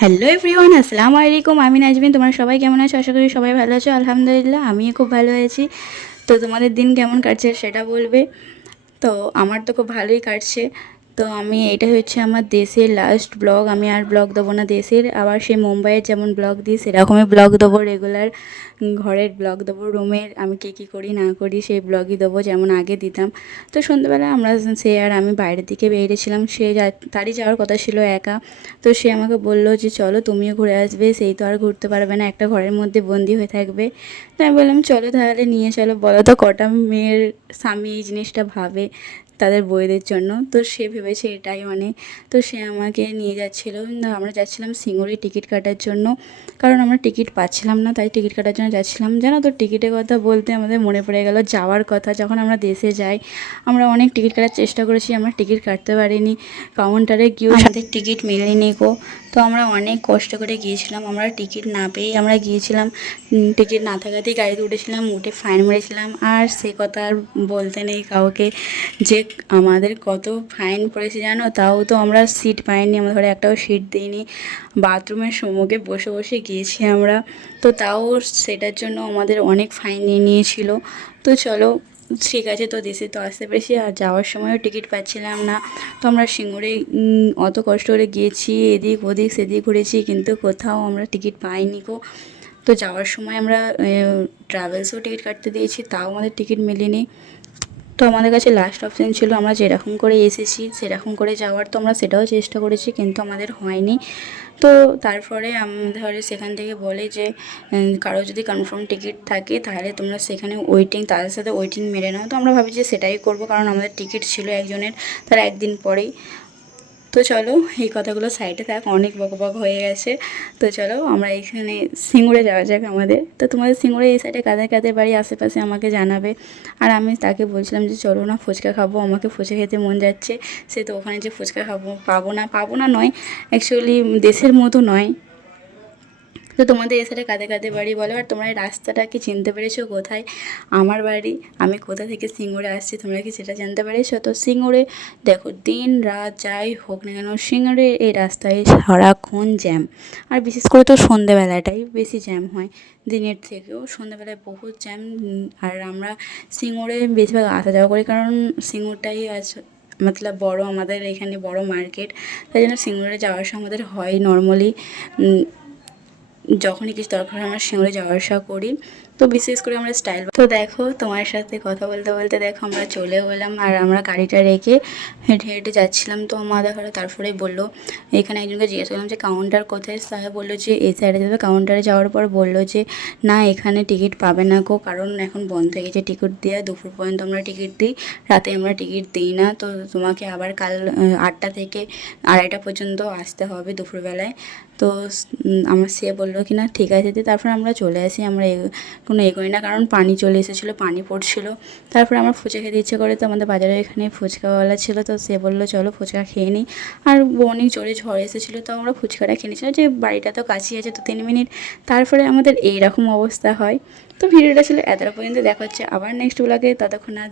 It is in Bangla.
হ্যালো এভরিওয়ান, আসসালামু আলাইকুম। আমি নাজমিন। তোমরা সবাই কেমন আছো? আশা করি সবাই ভালো আছো। আলহামদুলিল্লাহ, আমিও খুব ভালো আছি। তো তোমাদের দিন কেমন কাটছে সেটা বলবে। তো আমার তো খুব ভালোই কাটছে। তো এটা হচ্ছে আমার দেশের লাস্ট ব্লগ। আমি আর ব্লগ দেবো না দেশের, আবার সেই মুম্বাইয়ের যেমন ব্লগ দিই সেরকমই ব্লগ দেবো। রেগুলার ঘরের ব্লগ দেবো, রুমের আমি কী করি না করি সেই ব্লগই দেবো, যেমন আগে দিতাম। তো সন্ধ্যেবেলা সে আর আমি বাইরের দিকে বেরিয়েছিলাম। তারই যাওয়ার কথা ছিল একা। তো সে আমাকে বললো যে চলো তুমিও ঘুরে আসবে, সেই তো আর ঘুরতে পারবে না, একটা ঘরের মধ্যে বন্দি হয়ে থাকবে। তো আমি বললাম চলো তাহলে, নিয়ে চলো। বলো তো কটা মেয়ের স্বামী এই জিনিসটা ভাবে তাদের বউদের জন্য। তো সে ভেবেছে এটাই তো সে আমাকে নিয়ে যাচ্ছিলো। আমরা যাচ্ছিলাম সিঙ্গুরে টিকিট কাটার জন্য, কারণ আমরা টিকিট পাচ্ছিলাম না, তাই টিকিট কাটার জন্য যাচ্ছিলাম। জানো তো, টিকিটের কথা বলতে আমাদের মনে পড়ে গেল যাওয়ার কথা। যখন আমরা দেশে যাই আমরা অনেক টিকিট কাটার চেষ্টা করেছি, আমরা টিকিট কাটতে পারিনি। কাউন্টারে গিয়েও আমাদের টিকিট মেলেনি গো। তো আমরা অনেক কষ্ট করে গিয়েছিলাম, আমরা টিকিট না পেয়েই আমরা গিয়েছিলাম। টিকিট না থাকাতেই গাড়িতে উঠেছিলাম, উঠে ফাইন মেরেছিলাম। আর সে কথা আর বলতে নেই কাউকে যে আমাদের কত ফাইন পড়েছে জানো। তাও তো আমরা সিট পাইনি, আমাদের ঘরে একটাও সিট দিইনি, বাথরুমের সম্মুখে বসে বসে গিয়েছি আমরা। তো তাও সেটার জন্য আমাদের অনেক ফাইন নিয়ে নিয়েছিল। তো চলো, ঠিক আছে। তো দেশে তো আসতে পেরেছি, আর যাওয়ার সময়ও টিকিট পাচ্ছিলাম না। তো আমরা সিঙ্গুরে অত কষ্ট করে গিয়েছি, এদিক ওদিক সেদিক ঘুরেছি, কিন্তু কোথাও আমরা টিকিট পাইনি গো। তো যাওয়ার সময় আমরা ট্রাভেলসেও টিকিট কাটতে দিয়েছি, তাও আমাদের টিকিট মেলেনি। তো আমাদের কাছে লাস্ট অপশান ছিল আমরা যেরকম করে এসেছি সেরকম করে যাওয়ার। তো আমরা সেটাও চেষ্টা করেছি, কিন্তু আমাদের হয়নি। তো তারপরে আমাদের সেখান থেকে বলে যে কারো যদি কনফার্ম টিকিট থাকে তাহলে তোমরা সেখানে তাদের সাথে ওয়েটিং মেরে নাও। তো আমরা ভাবি যে সেটাই করবো, কারণ আমাদের টিকিট ছিল একজনের, তার একদিন পরেই। তো চলো, এই কথাগুলো সাইডে থাক, অনেক বকবক হয়ে গেছে। তো চলো আমরা এখানে সিঙ্গুরে যাওয়া যাক আমাদের। তো তোমাদের সিঙ্গুরে এই সাইডে কাদের কাদের বাড়ি আশেপাশে আমাকে জানাবে। আর আমি তাকে বলছিলাম যে চলো না ফুচকা খাবো, আমাকে ফুচকা খেতে মন যাচ্ছে। সে তো ওখানে যে ফুচকা খাবো, পাবো না নয়, অ্যাকচুয়ালি দেশের মতো নয়। তো তোমাদের এ সাইডে কাদের কাদের বাড়ি বলো, আর তোমরা এই রাস্তাটা কি চিনতে পেরেছো কোথায় আমার বাড়ি, আমি কোথা থেকে সিঙ্গুরে আসছি, তোমরা কি সেটা জানতে পেরেছো? তো সিঙ্গুরে দেখো, দিন রাত যাই হোক না কেন, সিঙ্গুরে এই রাস্তায় সারাক্ষণ জ্যাম। আর বিশেষ করে তো সন্ধেবেলাটাই বেশি জ্যাম হয়, দিনের থেকেও সন্ধেবেলায় বহুত জ্যাম। আর আমরা সিঙ্গুরে বেশিরভাগ আসা যাওয়া করি, কারণ সিঙ্গুরটাই আছে মতলব বড়, আমাদের এখানে বড় মার্কেট। তাই জন্য সিঙ্গুরে যাওয়ার সময় আমাদের হয় নর্মালি যখনই কিছু দরকার হয় আমরা সিঙ্গুরে যাওয়া আসা করি। তো বিশেষ করে আমরা স্টাইল। তো দেখো, তোমার সাথে কথা বলতে বলতে দেখো আমরা চলে গেলাম, আর আমরা গাড়িটা রেখে হেঁটে হেঁটে যাচ্ছিলাম। তো আমাদের ঘরে তারপরে বললো, এখানে একজনকে জিজ্ঞেস করলাম যে কাউন্টার কোথায়, সাহেব বললো যে এই সাইডে যাবে। কাউন্টারে যাওয়ার পর বললো যে না, এখানে টিকিট পাবে না গো, কারণ এখন বন্ধ হয়ে গেছে টিকিট দেওয়া, দুপুর পর্যন্ত আমরা টিকিট দিই, রাতে আমরা টিকিট দিই না। তো তোমাকে আবার কাল 8টা থেকে 2:30 পর্যন্ত আসতে হবে দুপুরবেলায়। তো সে বললো কি না ঠিক আছে। তারপর আমরা চলে আসি, আমরা কোনো এগোই না, কারণ পানি চলে এসেছিলো, পানি পড়ছিলো। তারপরে আমার ফুচকা খেতে ইচ্ছে করে, তো আমাদের বাজারের এখানে ফুচকাওয়ালা ছিল, তো সে বললো চলো ফুচকা খেয়ে নিই। আর অনেক জোরে ঝড় এসেছিলো, তো আমরা ফুচকাটা খেয়ে নিয়েছিলাম, যে বাড়িটা তো কাছেই আছে, তো 3 মিনিট। তারপরে আমাদের এইরকম অবস্থা হয়। তো ভিডিওটা ছিল এতটা পর্যন্ত, দেখা হচ্ছে আবার নেক্সট ব্লগে, ততক্ষণ আর